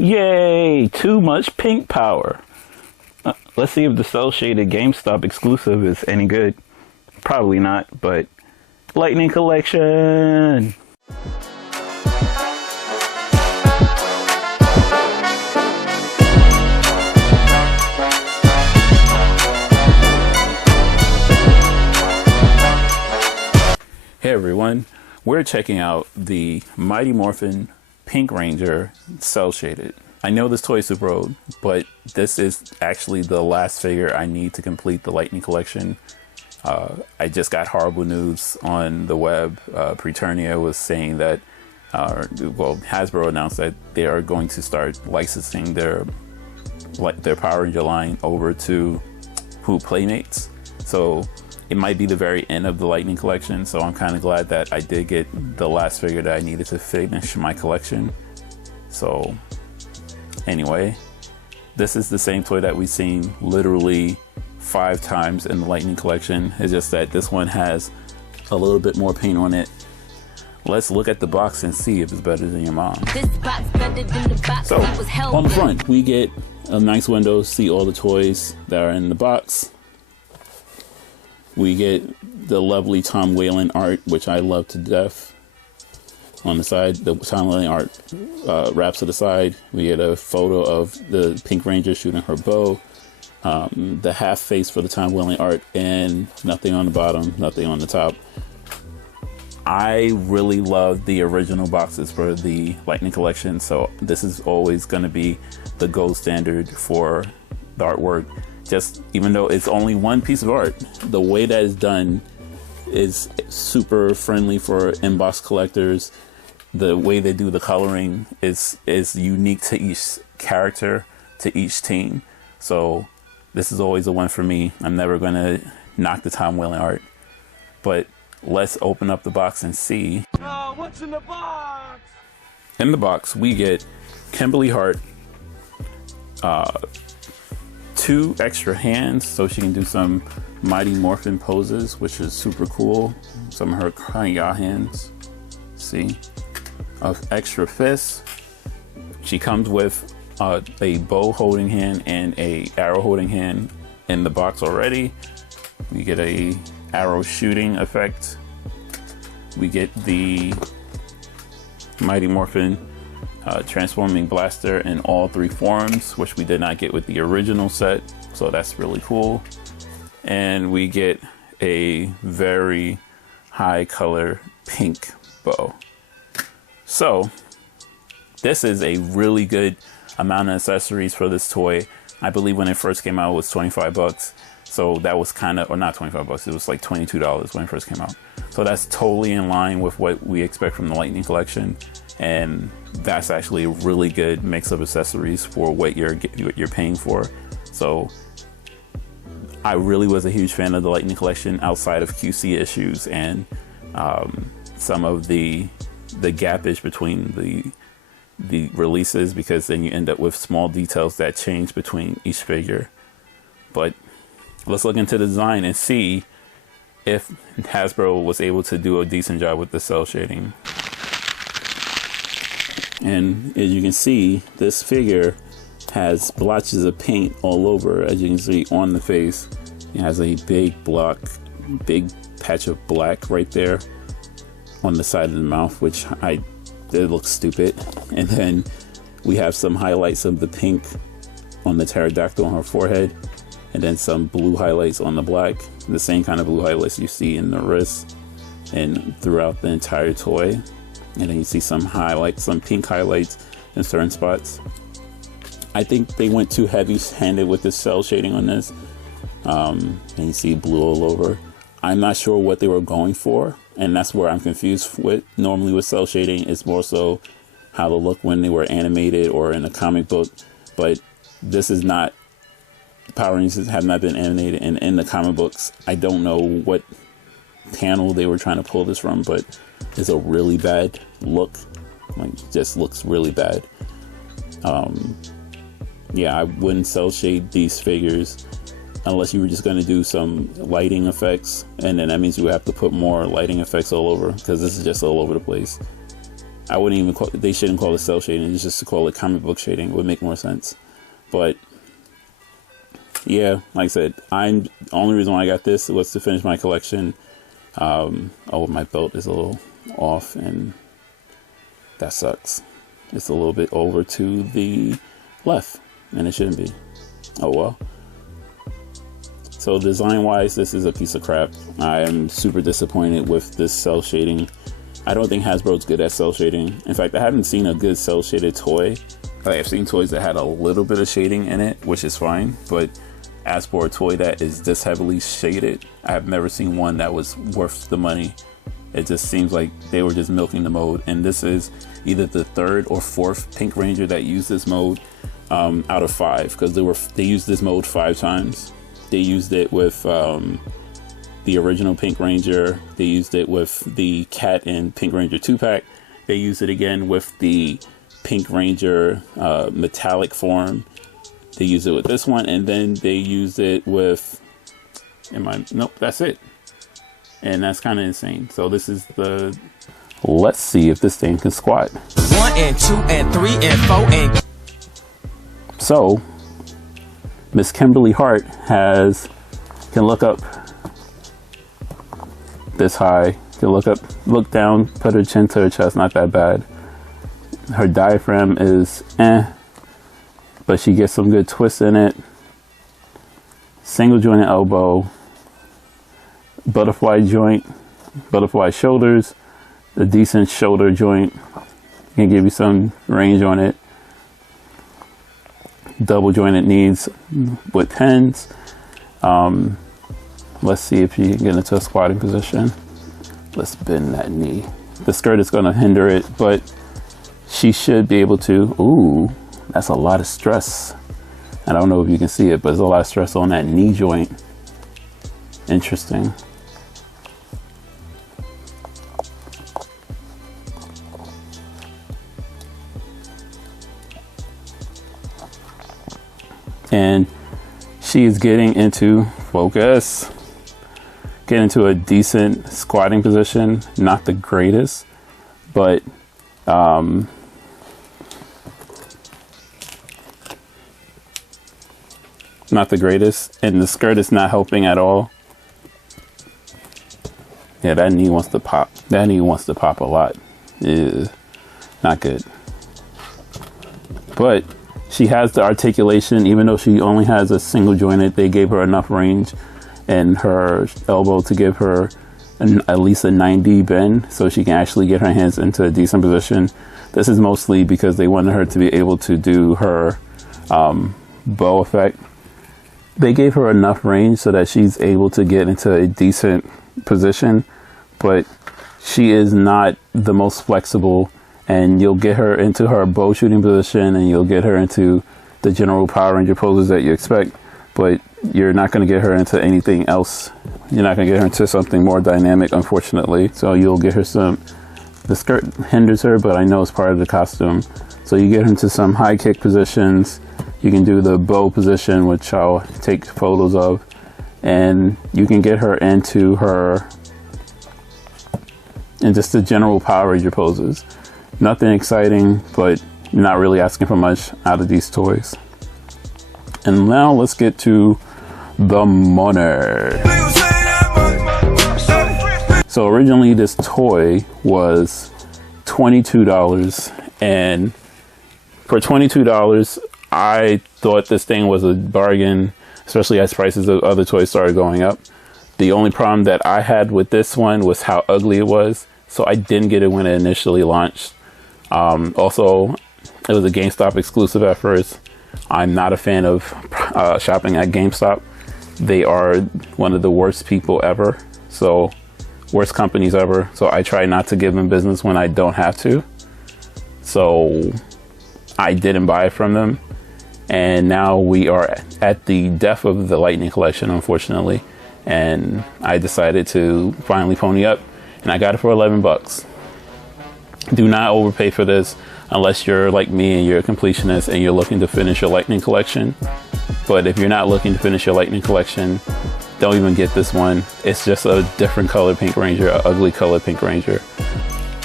Yay! Too much pink power. Let's see if the cell shaded GameStop exclusive is any good. Probably not, but Lightning Collection! Hey everyone, we're checking out the Mighty Morphin Pink Ranger cell shaded. I know this toy is super old, but this is actually the last figure I need to complete the Lightning Collection. I just got horrible news on the web. Preternia was saying that, Hasbro announced that they are going to start licensing their Power Ranger line over to Playmates. So it might be the very end of the Lightning Collection, so I'm kind of glad that I did get the last figure that I needed to finish my collection. So anyway, this is the same toy that we've seen literally 5 times in the Lightning Collection. It's just that this one has a little bit more paint on it. Let's look at the box and see if it's better than your mom. So on the front, we get a nice window, see all the toys that are in the box. We get the lovely Tom Whalen art, which I love to death. On the side, the Tom Whalen art wraps to the side. We get a photo of the Pink Ranger shooting her bow. The half face for the Tom Whalen art, and nothing on the bottom, nothing on the top. I really love the original boxes for the Lightning Collection, so this is always going to be the gold standard for the artwork. Just even though it's only one piece of art, the way that it's done is super friendly for embossed collectors. The way they do the coloring is unique to each character, to each team. So this is always a one for me. I'm never going to knock the Tom Whalen art. But let's open up the box and see. Oh, what's in the box? In the box, we get Kimberly Hart, 2 extra hands so she can do some Mighty Morphin poses, which is super cool. Some of her Kanya hands. See? Extra fists. She comes with a bow holding hand and a arrow holding hand in the box already. We get a arrow shooting effect. We get the Mighty Morphin transforming blaster in all 3 forms, which we did not get with the original set, so that's really cool. And we get a very high color pink bow. So this is a really good amount of accessories for this toy. I believe when it first came out it was 25 bucks, so that was kind of, or not 25 bucks, it was like $22 when it first came out. So that's totally in line with what we expect from the Lightning Collection, and that's actually a really good mix of accessories for what you're paying for. So I really was a huge fan of the Lightning Collection outside of QC issues and some of the gappage between the releases, because then you end up with small details that change between each figure. But let's look into the design and see if Hasbro was able to do a decent job with the cell shading. And as you can see, this figure has blotches of paint all over. As you can see on the face, it has a big patch of black right there on the side of the mouth, which it looks stupid. And then we have some highlights of the pink on the pterodactyl on her forehead, and then some blue highlights on the black, the same kind of blue highlights you see in the wrist and throughout the entire toy. And then you see some highlights, some pink highlights in certain spots. I think they went too heavy-handed with the cell shading on this. And you see blue all over. I'm not sure what they were going for, and that's where I'm confused with. Normally with cell shading, it's more so how they look when they were animated or in a comic book, but this is not. Power Rangers have not been animated, and in the comic books, I don't know what panel they were trying to pull this from, but it's a really bad look. Like, just looks really bad. Yeah, I wouldn't cell shade these figures unless you were just going to do some lighting effects, and then that means you have to put more lighting effects all over, because this is just all over the place. I wouldn't even call, they shouldn't call it cell shading. It's just to call it comic book shading. It would make more sense. But yeah, like I said, the only reason why I got this was to finish my collection. Oh, my belt is a little off, and that sucks. It's a little bit over to the left, and it shouldn't be. Oh well. So design wise, this is a piece of crap. I am super disappointed with this cell shading. I don't think Hasbro's good at cell shading. In fact, I haven't seen a good cell shaded toy. Like, I've seen toys that had a little bit of shading in it, which is fine, but as for a toy that is this heavily shaded, I have never seen one that was worth the money. It just seems like they were just milking the mode, and this is either the 3rd or 4th Pink Ranger that used this mode out of 5, because they used this mode 5 times. They used it with the original Pink Ranger. They used it with the Cat and Pink Ranger 2-pack. They used it again with the Pink Ranger metallic form. They used it with this one, and then they used it with, nope, that's it. And that's kind of insane. So this is let's see if this thing can squat. 1 and 2 and 3 and 4 and. So Miss Kimberly Hart can look up this high, can look down, put her chin to her chest, not that bad. Her diaphragm is but she gets some good twists in it. Single jointed elbow, butterfly joint, butterfly shoulders, a decent shoulder joint, can give you some range on it. Double jointed knees with pins. Let's see if you can get into a squatting position. Let's bend that knee. The skirt is going to hinder it, but she should be able to. Ooh, that's a lot of stress. I don't know if you can see it, but there's a lot of stress on that knee joint. Interesting. And she is getting into focus, getting into a decent squatting position. Not the greatest, but not the greatest. And the skirt is not helping at all. Yeah, that knee wants to pop. That knee wants to pop a lot. Ew, not good. But she has the articulation, even though she only has a single jointed. They gave her enough range in her elbow to give her at least a 90 bend, so she can actually get her hands into a decent position. This is mostly because they wanted her to be able to do her bow effect. They gave her enough range so that she's able to get into a decent position, but she is not the most flexible. And you'll get her into her bow shooting position, and you'll get her into the general Power Ranger poses that you expect, but you're not going to get her into anything else. You're not going to get her into something more dynamic, unfortunately. So you'll get her the skirt hinders her, but I know it's part of the costume. So you get her into some high kick positions. You can do the bow position, which I'll take photos of, and you can get her into just the general Power Ranger poses. Nothing exciting, but not really asking for much out of these toys. And now let's get to the money. So originally this toy was $22, and for $22, I thought this thing was a bargain, especially as prices of other toys started going up. The only problem that I had with this one was how ugly it was, so I didn't get it when it initially launched. Also, it was a GameStop exclusive at first. I'm not a fan of shopping at GameStop. They are one of the worst people ever. So, worst companies ever. So I try not to give them business when I don't have to. So I didn't buy it from them. And now we are at the death of the Lightning Collection, unfortunately. And I decided to finally pony up, and I got it for 11 bucks. Do not overpay for this unless you're like me and you're a completionist and you're looking to finish your Lightning Collection. But if you're not looking to finish your Lightning Collection, don't even get this one. It's just a different color Pink Ranger, an ugly color Pink Ranger.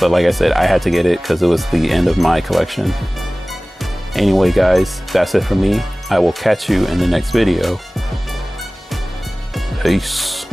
But like I said, I had to get it because it was the end of my collection. Anyway, guys, that's it for me. I will catch you in the next video. Peace.